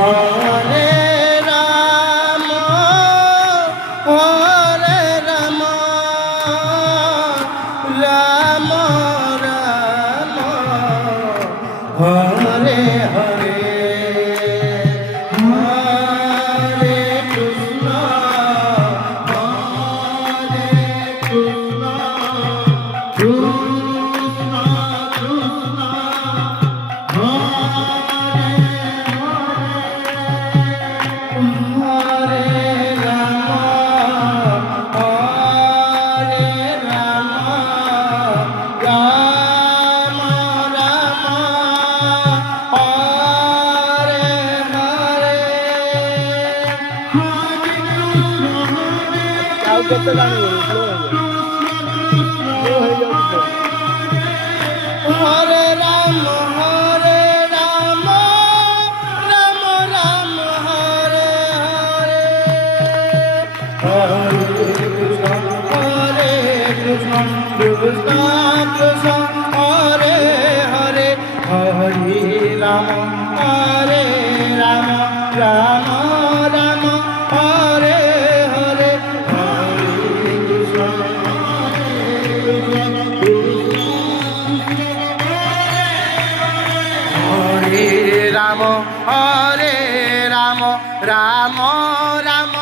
হরে রাম হরে রাম রাম রাম হরে হরে হরে কৃষ্ণ কৃষ্ণ কৃষ্ণ হরে রাম রাম রাম হরে হরে কাউকে তো জানি হরে রাম হরে রাম রাম রাম হরে হরে হরে কৃষ্ণ কৃষ্ণ কৃষ্ণ হরে হরে হরে রাম হরে রাম রাম রাম হরে হরে হরে কৃষ্ণ হরে রাম রাম রাম